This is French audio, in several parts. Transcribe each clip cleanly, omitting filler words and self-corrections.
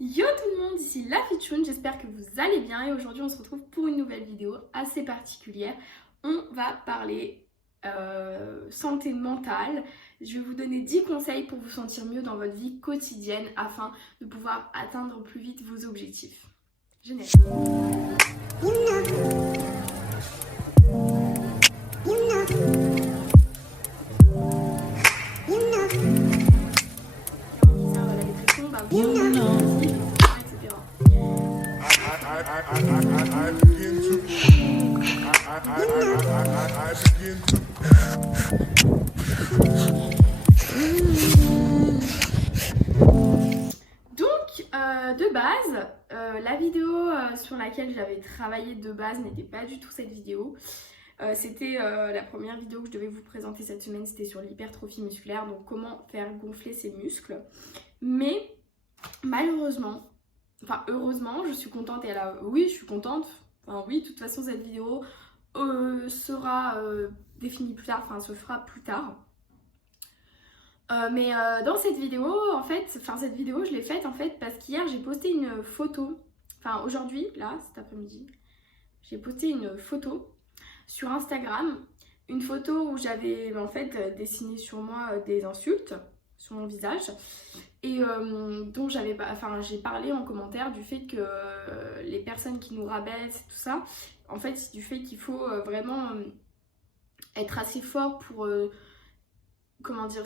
Yo tout le monde, ici La Fitchoun, j'espère que vous allez bien et aujourd'hui on se retrouve pour une nouvelle vidéo assez particulière. On va parler santé mentale. Je vais vous donner 10 conseils pour vous sentir mieux dans votre vie quotidienne afin de pouvoir atteindre plus vite vos objectifs. Génial. De base, la vidéo sur laquelle j'avais travaillé de base n'était pas du tout cette vidéo. C'était la première vidéo que je devais vous présenter cette semaine, c'était sur l'hypertrophie musculaire, donc comment faire gonfler ses muscles. Mais malheureusement, enfin heureusement, je suis contente et oui, je suis contente. Enfin oui, de toute façon cette vidéo sera définie plus tard, enfin se fera plus tard. Mais dans cette vidéo, en fait, cette vidéo je l'ai faite en fait parce qu'hier j'ai posté une photo, enfin aujourd'hui, là, cet après-midi, j'ai posté une photo sur Instagram, une photo où j'avais en fait dessiné sur moi des insultes sur mon visage et dont j'ai parlé en commentaire du fait que les personnes qui nous rabaissent et tout ça, en fait du fait qu'il faut vraiment être assez fort pour comment dire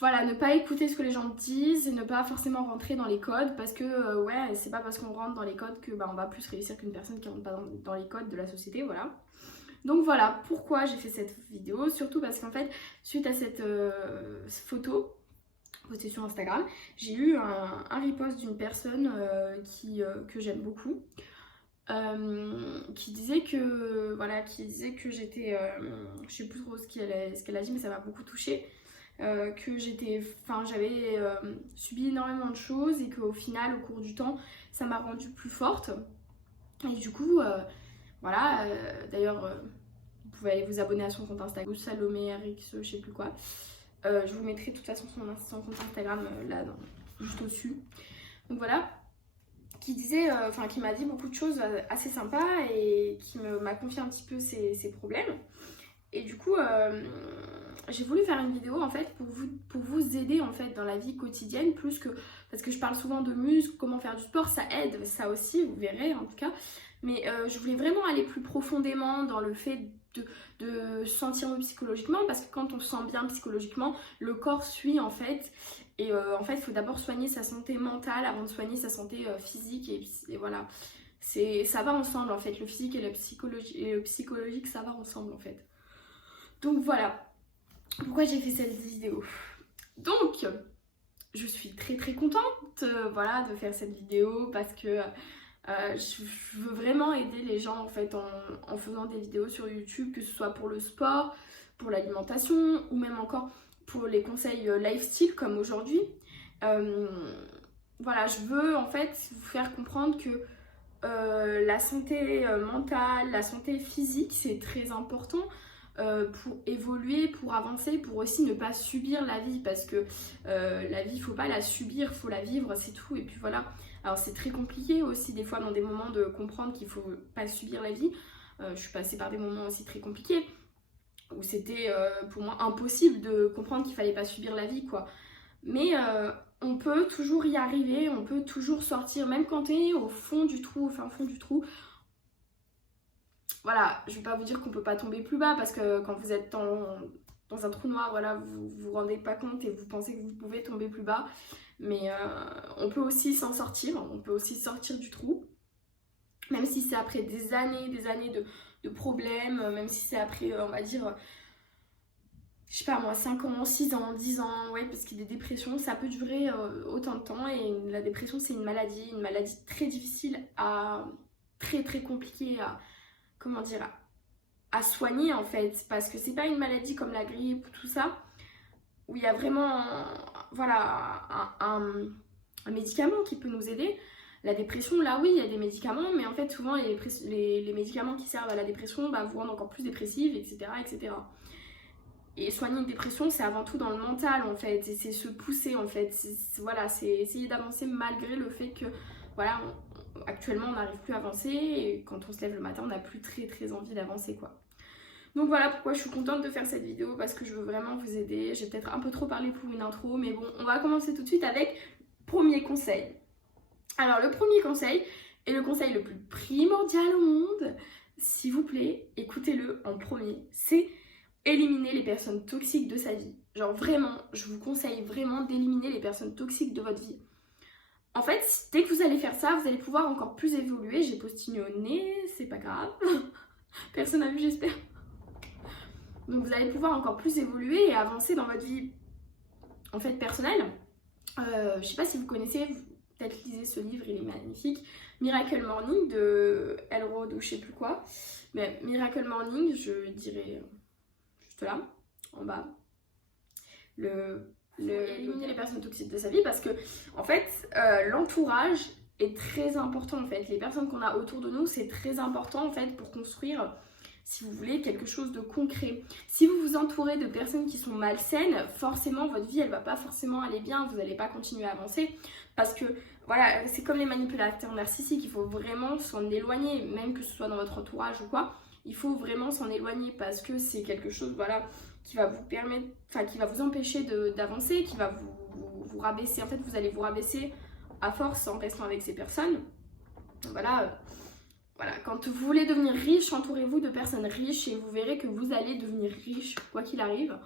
voilà, ne pas écouter ce que les gens disent et ne pas forcément rentrer dans les codes parce que ouais, c'est pas parce qu'on rentre dans les codes que on va plus réussir qu'une personne qui rentre pas dans les codes de la société, voilà. Donc voilà pourquoi j'ai fait cette vidéo, surtout parce qu'en fait, suite à cette photo postée sur Instagram, j'ai eu un repost d'une personne que j'aime beaucoup. Qui disait que j'étais je sais plus trop ce qu'elle a dit, mais ça m'a beaucoup touchée, que j'avais subi énormément de choses et qu'au final, au cours du temps, ça m'a rendue plus forte. Et du coup voilà, d'ailleurs vous pouvez aller vous abonner à son compte Instagram, Salomé RX, je sais plus quoi. Je vous mettrai de toute façon son compte Instagram là juste au-dessus. Donc voilà, qui disait, qui m'a dit beaucoup de choses assez sympas et qui m'a confié un petit peu ses problèmes. Et du coup, j'ai voulu faire une vidéo en fait pour vous aider en fait dans la vie quotidienne, plus que parce que je parle souvent de muscles, comment faire du sport, ça aide, ça aussi, vous verrez en tout cas. Mais je voulais vraiment aller plus profondément dans le fait de se sentir mieux psychologiquement, parce que quand on se sent bien psychologiquement, le corps suit en fait. Et en fait, il faut d'abord soigner sa santé mentale avant de soigner sa santé physique. Et voilà, ça va ensemble en fait. Le physique et le psychologique, ça va ensemble en fait. Donc voilà pourquoi j'ai fait cette vidéo. Donc, je suis très très contente voilà, de faire cette vidéo parce que je veux vraiment aider les gens en fait en faisant des vidéos sur YouTube, que ce soit pour le sport, pour l'alimentation ou même encore pour les conseils lifestyle comme aujourd'hui. Voilà, je veux en fait vous faire comprendre que la santé mentale, la santé physique, c'est très important pour évoluer, pour avancer, pour aussi ne pas subir la vie, parce que la vie, il faut pas la subir, il faut la vivre, c'est tout. Et puis voilà, alors c'est très compliqué aussi des fois dans des moments de comprendre qu'il faut pas subir la vie. Je suis passée par des moments aussi très compliqués où c'était pour moi impossible de comprendre qu'il fallait pas subir la vie, quoi. Mais on peut toujours y arriver, on peut toujours sortir, même quand t'es au fond du trou, au fin fond du trou. Voilà, je vais pas vous dire qu'on peut pas tomber plus bas, parce que quand vous êtes dans un trou noir, voilà, vous vous rendez pas compte et vous pensez que vous pouvez tomber plus bas. Mais on peut aussi s'en sortir, on peut aussi sortir du trou. Même si c'est après des années de problèmes, même si c'est après, on va dire, je sais pas moi, 5 ans, 6 ans, 10 ans, ouais, parce que des dépressions, ça peut durer autant de temps. Et la dépression, c'est une maladie très difficile très très compliquée comment dire, à soigner en fait, parce que c'est pas une maladie comme la grippe ou tout ça, où il y a vraiment voilà, un médicament qui peut nous aider. La dépression, là oui, il y a des médicaments, mais en fait souvent les médicaments qui servent à la dépression vous rendent encore plus dépressive, etc., etc. Et soigner une dépression, c'est avant tout dans le mental en fait, et c'est se pousser en fait, voilà, c'est essayer d'avancer malgré le fait que, voilà, actuellement on n'arrive plus à avancer, et quand on se lève le matin, on n'a plus très envie d'avancer quoi. Donc voilà pourquoi je suis contente de faire cette vidéo, parce que je veux vraiment vous aider. J'ai peut-être un peu trop parlé pour une intro, mais bon, on va commencer tout de suite avec le premier conseil. Alors le premier conseil, et le conseil le plus primordial au monde, s'il vous plaît, écoutez-le en premier, c'est éliminer les personnes toxiques de sa vie. Genre vraiment, je vous conseille vraiment d'éliminer les personnes toxiques de votre vie. En fait, dès que vous allez faire ça, vous allez pouvoir encore plus évoluer. J'ai postillé au nez, c'est pas grave. Personne n'a vu, j'espère. Donc vous allez pouvoir encore plus évoluer et avancer dans votre vie en fait personnelle. Je sais pas si vous connaissez, peut-être lisez ce livre, il est magnifique. Miracle Morning de Elrod ou je sais plus quoi. Mais Miracle Morning, je dirais juste là, en bas. Éliminer les personnes toxiques de sa vie, parce que en fait l'entourage est très important en fait. Les personnes qu'on a autour de nous, c'est très important en fait pour construire, si vous voulez, quelque chose de concret. Si vous vous entourez de personnes qui sont malsaines, forcément votre vie elle va pas forcément aller bien, vous n'allez pas continuer à avancer, parce que voilà, c'est comme les manipulateurs narcissiques, il faut vraiment s'en éloigner, même que ce soit dans votre entourage ou quoi, il faut vraiment s'en éloigner, parce que c'est quelque chose, voilà, qui va vous permettre, enfin qui va vous empêcher d'avancer, qui va vous rabaisser. En fait, vous allez vous rabaisser à force en restant avec ces personnes. Voilà, quand vous voulez devenir riche, entourez-vous de personnes riches et vous verrez que vous allez devenir riche quoi qu'il arrive.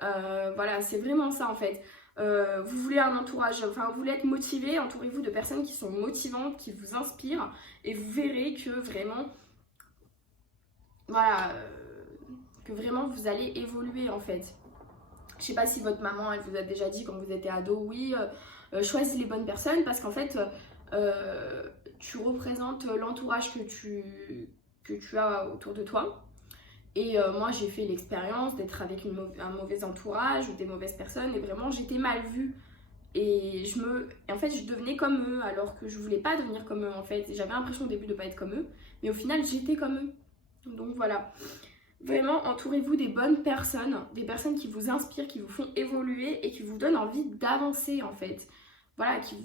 Voilà, c'est vraiment ça en fait. Vous voulez un entourage, enfin vous voulez être motivé, entourez-vous de personnes qui sont motivantes, qui vous inspirent, et vous verrez que vraiment, voilà, que vraiment vous allez évoluer en fait. Je sais pas si votre maman elle vous a déjà dit quand vous étiez ado, oui, choisis les bonnes personnes, parce qu'en fait tu représentes l'entourage que tu as autour de toi. Et moi j'ai fait l'expérience d'être avec un mauvais entourage ou des mauvaises personnes, et vraiment j'étais mal vue. Et en fait je devenais comme eux alors que je voulais pas devenir comme eux en fait. J'avais l'impression au début de pas être comme eux, mais au final j'étais comme eux. Donc voilà. Vraiment, entourez-vous des bonnes personnes, des personnes qui vous inspirent, qui vous font évoluer et qui vous donnent envie d'avancer en fait. Voilà, qui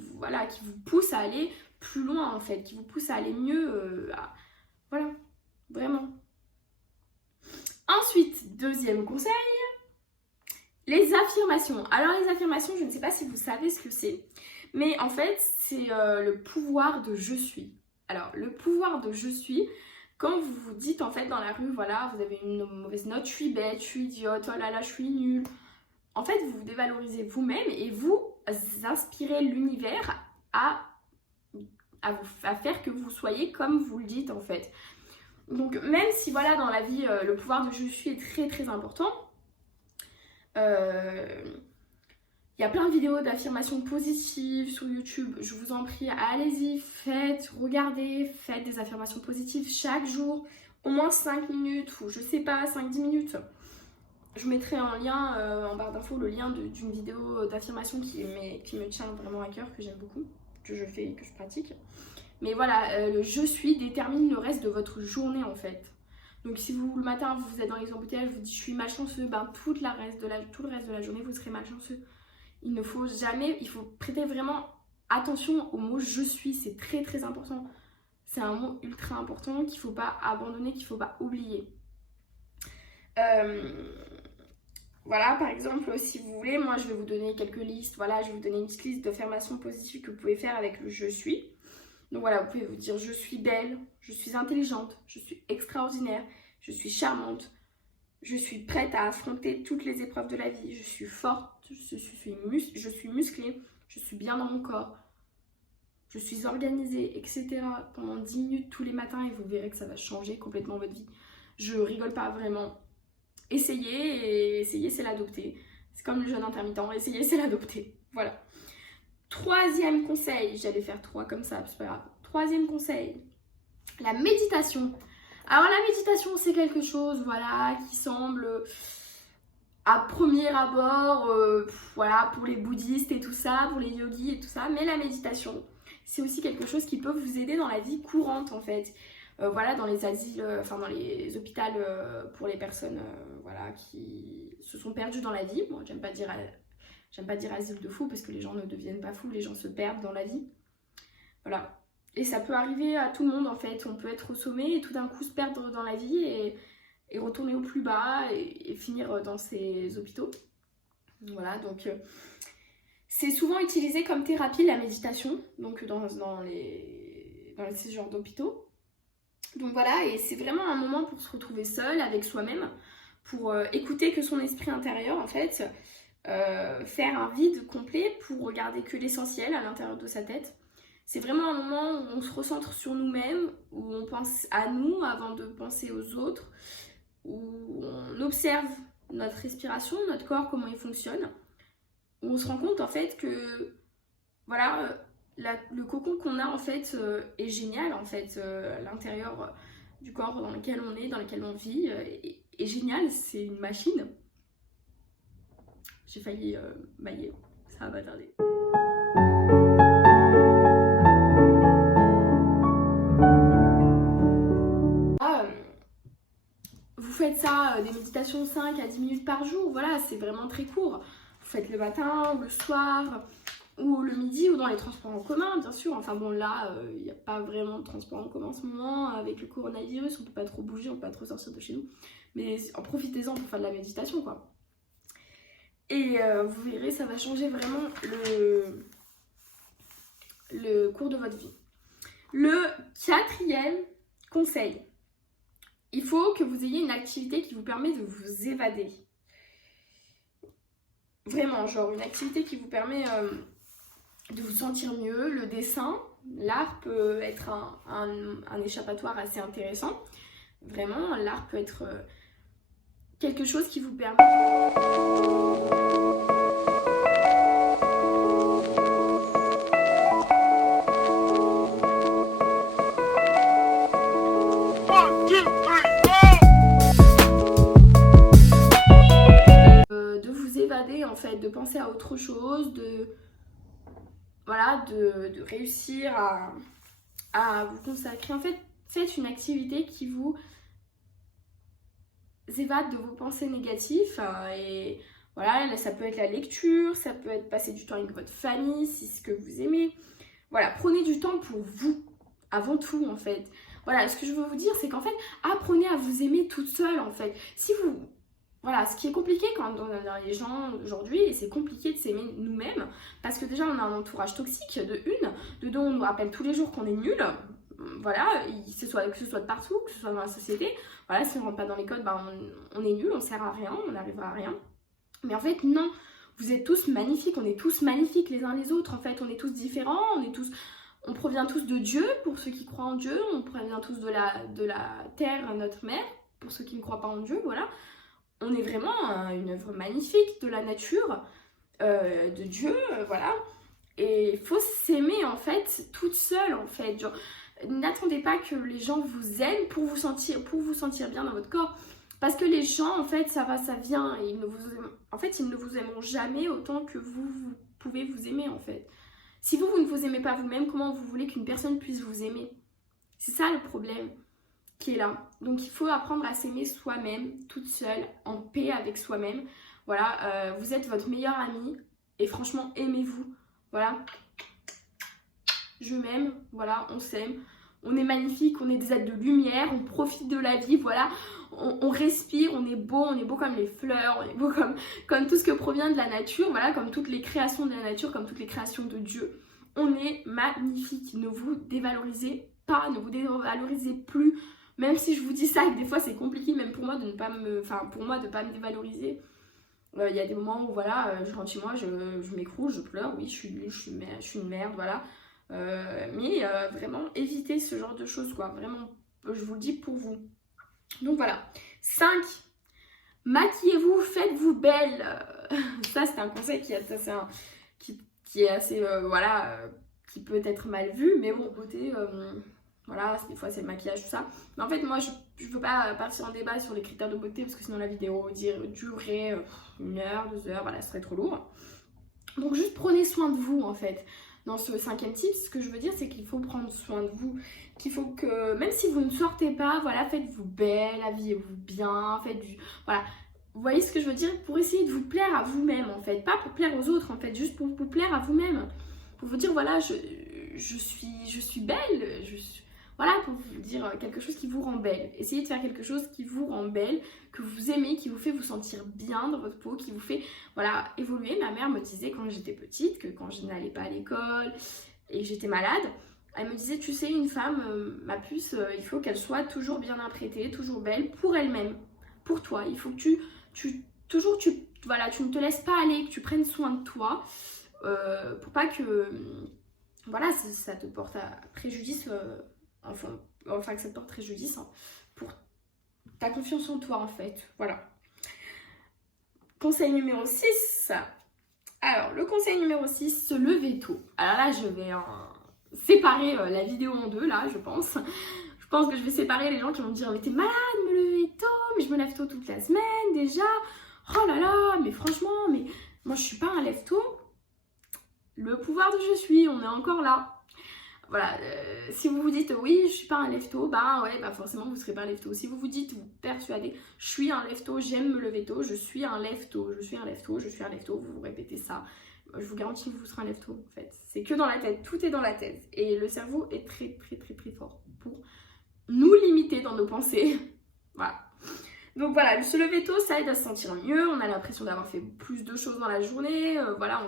vous poussent à aller plus loin en fait, qui vous poussent à aller mieux. Voilà, vraiment. Ensuite, deuxième conseil, les affirmations. Alors les affirmations, je ne sais pas si vous savez ce que c'est, mais en fait, c'est le pouvoir de je suis. Alors, le pouvoir de je suis, quand vous vous dites en fait dans la rue, voilà, vous avez une mauvaise note, je suis bête, je suis idiote, oh là là, je suis nulle. En fait, vous vous dévalorisez vous-même et vous inspirez l'univers à faire que vous soyez comme vous le dites en fait. Donc même si voilà, dans la vie, le pouvoir de je suis est très important, il y a plein de vidéos d'affirmations positives sur YouTube. Je vous en prie, allez-y, regardez, faites des affirmations positives chaque jour, au moins 5 minutes, ou je sais pas, 5-10 minutes. Je vous mettrai en lien, en barre d'infos, le lien d'une vidéo d'affirmation qui me tient vraiment à cœur, que j'aime beaucoup, que je fais et que je pratique. Mais voilà, le je suis détermine le reste de votre journée en fait. Donc si vous, le matin, vous êtes dans les embouteillages, vous dites je suis malchanceux, ben tout le reste de la journée, vous serez malchanceux. Il faut prêter vraiment attention au mot je suis, c'est très important. C'est un mot ultra important qu'il ne faut pas abandonner, qu'il ne faut pas oublier. Voilà, par exemple, si vous voulez, moi je vais vous donner quelques listes. Voilà, je vais vous donner une petite liste d'affirmations positives que vous pouvez faire avec le je suis. Donc voilà, vous pouvez vous dire je suis belle, je suis intelligente, je suis extraordinaire, je suis charmante, je suis prête à affronter toutes les épreuves de la vie, je suis forte, je suis musclée, je suis bien dans mon corps, je suis organisée, etc. pendant 10 minutes tous les matins et vous verrez que ça va changer complètement votre vie. Je rigole pas vraiment. Essayez, et essayer c'est l'adopter. C'est comme le jeûne intermittent, essayer c'est l'adopter. Voilà. Troisième conseil, j'allais faire 3 comme ça, c'est pas grave. Troisième conseil, la méditation. Alors la méditation c'est quelque chose, voilà, qui semble à premier abord, voilà, pour les bouddhistes et tout ça, pour les yogis et tout ça, mais la méditation c'est aussi quelque chose qui peut vous aider dans la vie courante en fait. Voilà, dans les asiles, enfin dans les hôpitaux pour les personnes voilà, qui se sont perdus dans la vie. Bon, j'aime pas dire asile de fous parce que les gens ne deviennent pas fous, les gens se perdent dans la vie. Voilà. Et ça peut arriver à tout le monde en fait. On peut être au sommet et tout d'un coup se perdre dans la vie et retourner au plus bas et finir dans ces hôpitaux. Voilà, donc c'est souvent utilisé comme thérapie la méditation, donc dans ces genres d'hôpitaux. Donc voilà, et c'est vraiment un moment pour se retrouver seul avec soi-même, pour écouter que son esprit intérieur en fait, faire un vide complet pour regarder que l'essentiel à l'intérieur de sa tête. C'est vraiment un moment où on se recentre sur nous-mêmes, où on pense à nous avant de penser aux autres, où on observe notre respiration, notre corps, comment il fonctionne, où on se rend compte en fait que voilà, le cocon qu'on a en fait est génial en fait, l'intérieur du corps dans lequel on est, dans lequel on vit est génial, c'est une machine. J'ai failli bailler, ça va pas tarder. Vous faites ça, des méditations 5 à 10 minutes par jour, voilà, c'est vraiment très court. Vous faites le matin, ou le soir, ou le midi, ou dans les transports en commun, bien sûr. Enfin bon, là, il n'y a pas vraiment de transport en commun en ce moment. Avec le coronavirus, on peut pas trop bouger, on peut pas trop sortir de chez nous. Mais profitez-en pour faire de la méditation, quoi. Et vous verrez, ça va changer vraiment le cours de votre vie. Le 4e conseil. Il faut que vous ayez une activité qui vous permet de vous évader. Vraiment, genre une activité qui vous permet de vous sentir mieux. Le dessin, l'art peut être un échappatoire assez intéressant. Vraiment, l'art peut être quelque chose qui vous permet... de vous évader en fait, de penser à autre chose, de réussir à vous consacrer. En fait, faites une activité qui vous évade de vos pensées négatives et voilà, ça peut être la lecture, ça peut être passer du temps avec votre famille si c'est ce que vous aimez. Voilà, prenez du temps pour vous, avant tout en fait. Voilà, ce que je veux vous dire, c'est qu'en fait, apprenez à vous aimer toute seule en fait. Si vous... Voilà, ce qui est compliqué quand dans les gens aujourd'hui, et c'est compliqué de s'aimer nous-mêmes, parce que déjà on a un entourage toxique, de deux on nous rappelle tous les jours qu'on est nul, voilà, que ce soit de partout, que ce soit dans la société, voilà, si on ne rentre pas dans les codes, ben on est nul, on sert à rien, on n'arrivera à rien. Mais en fait non, vous êtes tous magnifiques, on est tous magnifiques les uns les autres, en fait on est tous différents, on provient tous de Dieu, pour ceux qui croient en Dieu, on provient tous de la terre, notre mère, pour ceux qui ne croient pas en Dieu, voilà. On est vraiment une œuvre magnifique de la nature, de Dieu, voilà. Et il faut s'aimer en fait, toute seule en fait. Genre, n'attendez pas que les gens vous aiment pour vous sentir bien dans votre corps. Parce que les gens, en fait, ça va, ça vient. Et ils ne vous aimeront jamais autant que vous pouvez vous aimer en fait. Si vous ne vous aimez pas vous-même, comment vous voulez qu'une personne puisse vous aimer? C'est ça le problème qui est là. Donc il faut apprendre à s'aimer soi-même, toute seule, en paix avec soi-même. Voilà, vous êtes votre meilleur ami et franchement aimez-vous. Voilà, je m'aime, voilà, on s'aime, on est magnifique, on est des êtres de lumière, on profite de la vie, voilà, on respire, on est beau comme les fleurs, on est beau comme tout ce que provient de la nature, voilà, comme toutes les créations de la nature, comme toutes les créations de Dieu. On est magnifique, ne vous dévalorisez pas, ne vous dévalorisez plus. Même si je vous dis ça et que des fois c'est compliqué même pour moi de ne pas me dévaloriser. Il y a des moments où voilà, je rentre chez moi, je m'écroule, je pleure, oui je suis une merde, voilà. Mais vraiment évitez ce genre de choses quoi, vraiment je vous le dis pour vous. Donc voilà. 5. Maquillez-vous, faites-vous belle. Ça c'est un conseil qui est assez voilà, qui peut être mal vu, mais bon, beauté... Voilà, des fois c'est le maquillage, tout ça. Mais en fait, moi, je veux pas partir en débat sur les critères de beauté parce que sinon la vidéo durerait 1 heure, 2 heures, voilà, ce serait trop lourd. Donc juste prenez soin de vous en fait. Dans ce 5e tip, ce que je veux dire, c'est qu'il faut prendre soin de vous. Qu'il faut que, même si vous ne sortez pas, voilà, faites-vous belle, habillez-vous bien, voilà. Vous voyez ce que je veux dire? Pour essayer de vous plaire à vous-même en fait, pas pour plaire aux autres en fait, juste pour vous plaire à vous-même. Pour vous dire voilà, je suis belle, voilà, pour vous dire quelque chose qui vous rend belle. Essayez de faire quelque chose qui vous rend belle, que vous aimez, qui vous fait vous sentir bien dans votre peau, qui vous fait voilà, évoluer. Ma mère me disait quand j'étais petite que quand je n'allais pas à l'école et que j'étais malade, elle me disait tu sais une femme, ma puce, il faut qu'elle soit toujours bien apprêtée, toujours belle pour elle-même, pour toi. Il faut que toujours voilà, tu ne te laisses pas aller, que tu prennes soin de toi pour pas que voilà, ça te porte à préjudice, enfin que ça te porte préjudice hein, pour ta confiance en toi en fait. Voilà. Conseil numéro 6. Alors, le conseil numéro 6, se lever tôt. Alors là, je vais séparer la vidéo en deux, là, je pense. Je pense que je vais séparer les gens qui vont me dire mais t'es malade, me lever tôt, mais je me lève tôt toute la semaine déjà. Oh là là, mais franchement, mais moi je suis pas un lève-tôt. Le pouvoir de je suis, on est encore là. Voilà, si vous vous dites oui, je suis pas un lève-tôt, bah ouais, bah forcément vous serez pas un lève-tôt. Si vous vous dites, vous persuadez, je suis un lève-tôt, j'aime me lever tôt, je suis un lève-tôt, je suis un lève-tôt, je suis un lève-tôt, vous vous répétez ça. Je vous garantis que vous serez un lève-tôt en fait. C'est que dans la tête, tout est dans la tête. Et le cerveau est très très très très fort pour nous limiter dans nos pensées. Voilà. Donc voilà, se lever tôt, ça aide à se sentir mieux. On a l'impression d'avoir fait plus de choses dans la journée. Voilà,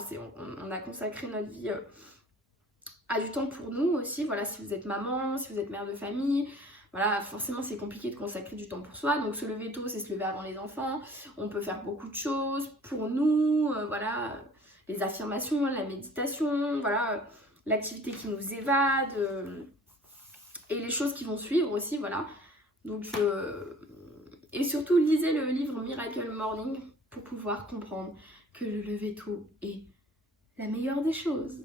on a consacré notre vie à du temps pour nous aussi. Voilà, si vous êtes maman, si vous êtes mère de famille, voilà, forcément c'est compliqué de consacrer du temps pour soi. Donc se lever tôt, c'est se lever avant les enfants. On peut faire beaucoup de choses pour nous. Voilà, les affirmations, la méditation, voilà, l'activité qui nous évade. Et les choses qui vont suivre aussi, voilà. Donc et surtout, lisez le livre Miracle Morning pour pouvoir comprendre que le lever tôt est la meilleure des choses.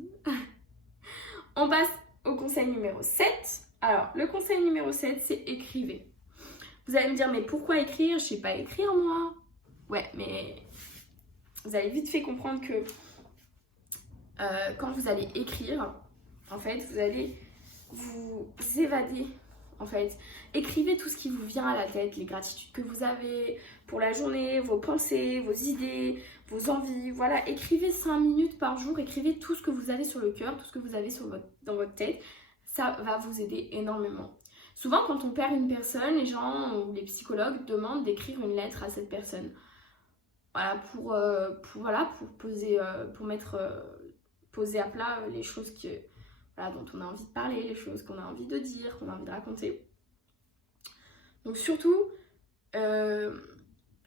On passe au conseil numéro 7. Alors, le conseil numéro 7, c'est écrivez. Vous allez me dire, mais pourquoi écrire? Je sais pas écrire, moi. Ouais, mais vous allez vite fait comprendre que quand vous allez écrire, en fait, vous allez vous évader. En fait, écrivez tout ce qui vous vient à la tête, les gratitudes que vous avez pour la journée, vos pensées, vos idées, vos envies. Voilà, écrivez 5 minutes par jour, écrivez tout ce que vous avez sur le cœur, tout ce que vous avez dans votre tête. Ça va vous aider énormément. Souvent, quand on perd une personne, les gens ou les psychologues demandent d'écrire une lettre à cette personne. Voilà, pour poser, poser à plat les choses voilà, dont on a envie de parler, les choses qu'on a envie de dire, qu'on a envie de raconter. Donc surtout,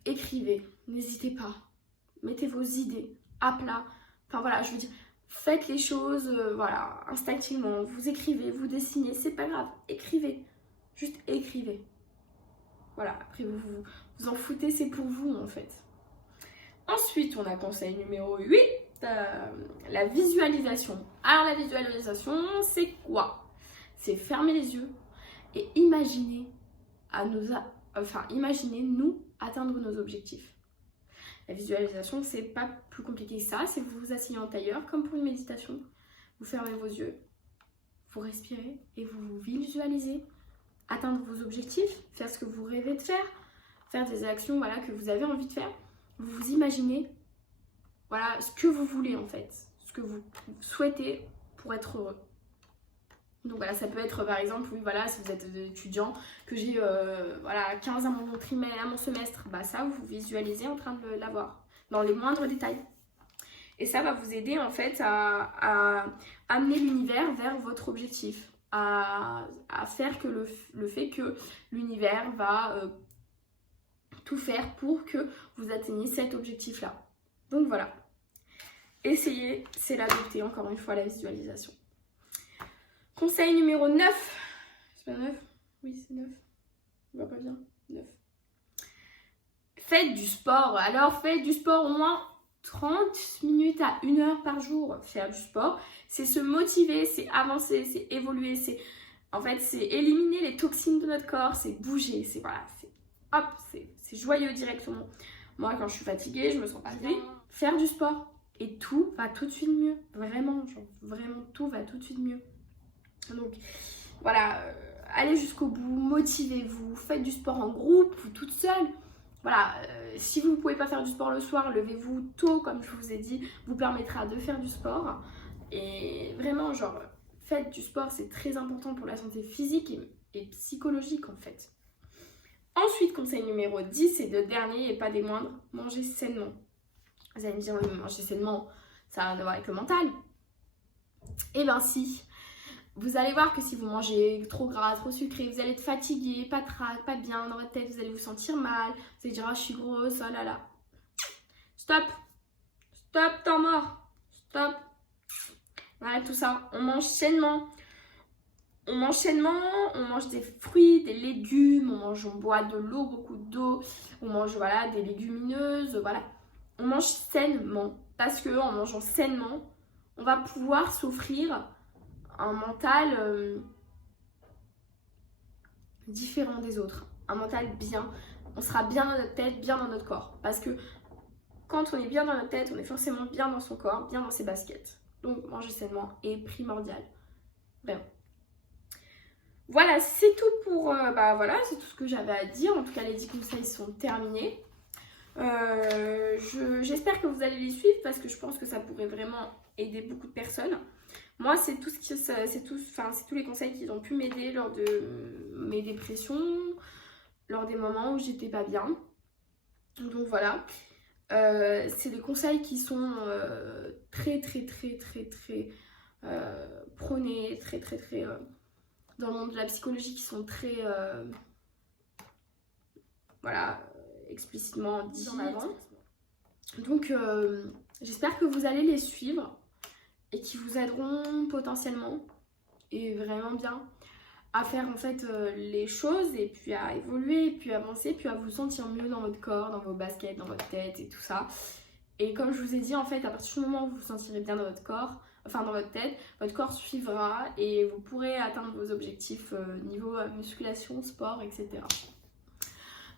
écrivez, n'hésitez pas. Mettez vos idées à plat. Enfin voilà, je veux dire, faites les choses voilà, instinctivement. Vous écrivez, vous dessinez, c'est pas grave. Écrivez, juste écrivez. Voilà, après vous en foutez, c'est pour vous en fait. Ensuite, on a conseil numéro 8. La visualisation. Alors la visualisation, c'est quoi? C'est fermer les yeux et imaginer nous atteindre nos objectifs. La visualisation, c'est pas plus compliqué que ça, c'est que vous vous asseyez en tailleur comme pour une méditation. Vous fermez vos yeux, vous respirez et vous visualisez atteindre vos objectifs, faire ce que vous rêvez de faire des actions voilà, que vous avez envie de faire. Vous vous imaginez voilà, ce que vous voulez en fait, ce que vous souhaitez pour être heureux. Donc voilà, ça peut être par exemple, oui, voilà, si vous êtes étudiant, que j'ai voilà, 15 à mon trimestre, à mon semestre, bah ça, vous visualisez en train de l'avoir, dans les moindres détails. Et ça va vous aider en fait à amener l'univers vers votre objectif, à faire que le fait que l'univers va tout faire pour que vous atteigniez cet objectif-là. Donc voilà, essayez, c'est l'adopter encore une fois la visualisation. Conseil numéro 9. C'est pas 9? Oui, c'est 9. On va pas bien. 9. Faites du sport. Alors, faites du sport au moins 30 minutes à 1 heure par jour. Faire du sport, c'est se motiver, c'est avancer, c'est évoluer, en fait, c'est éliminer les toxines de notre corps, c'est bouger, c'est voilà, c'est joyeux directement. Moi, quand je suis fatiguée, je me sens pas bien. Faire du sport et tout va tout de suite mieux. Vraiment, vraiment, tout va tout de suite mieux. Donc, voilà, allez jusqu'au bout, motivez-vous, faites du sport en groupe ou toute seule. voilà, si vous ne pouvez pas faire du sport le soir, levez-vous tôt, comme je vous ai dit, vous permettra de faire du sport. Et vraiment, genre, faites du sport, c'est très important pour la santé physique et psychologique en fait. Ensuite, conseil numéro 10 et le dernier et pas des moindres, mangez sainement. Vous allez me dire, oui, mais manger sainement, ça n'a rien à voir avec le mental. Eh ben si, vous allez voir que si vous mangez trop gras, trop sucré, vous allez être fatigué, pas trac, pas bien dans votre tête, vous allez vous sentir mal, vous allez dire oh je suis grosse, oh là là. Stop, stop, temps mort, stop. On arrête tout ça, on mange sainement. On mange sainement, on mange des fruits, des légumes, on boit de l'eau, beaucoup d'eau, on mange voilà, des légumineuses, voilà. On mange sainement parce que en mangeant sainement, on va pouvoir s'offrir un mental différent des autres, un mental bien. On sera bien dans notre tête, bien dans notre corps. Parce que quand on est bien dans notre tête, on est forcément bien dans son corps, bien dans ses baskets. Donc manger sainement est primordial. Vraiment. Voilà, c'est tout pour... voilà, c'est tout ce que j'avais à dire. En tout cas, les 10 conseils sont terminés. J'espère que vous allez les suivre parce que je pense que ça pourrait vraiment aider beaucoup de personnes. Moi, c'est tous les conseils qui ont pu m'aider lors de mes dépressions, lors des moments où j'étais pas bien. Donc voilà, c'est des conseils qui sont très prônés, très dans le monde de la psychologie, qui sont très voilà, explicitement dit en avant. Donc j'espère que vous allez les suivre et qui vous aideront potentiellement et vraiment bien à faire en fait les choses et puis à évoluer, et puis à avancer, puis à vous sentir mieux dans votre corps, dans vos baskets, dans votre tête et tout ça. Et comme je vous ai dit, en fait, à partir du moment où vous vous sentirez bien dans votre corps, enfin dans votre tête, votre corps suivra et vous pourrez atteindre vos objectifs niveau musculation, sport, etc.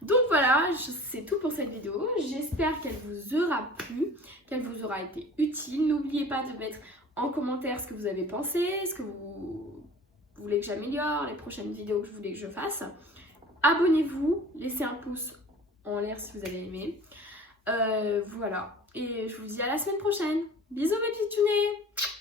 Donc voilà, c'est tout pour cette vidéo. J'espère qu'elle vous aura plu, qu'elle vous aura été utile. N'oubliez pas de mettre en commentaire ce que vous avez pensé, ce que vous voulez que j'améliore, les prochaines vidéos que vous voulez que je fasse. Abonnez-vous, laissez un pouce en l'air si vous avez aimé. Voilà, et je vous dis à la semaine prochaine. Bisous mes petits tounets.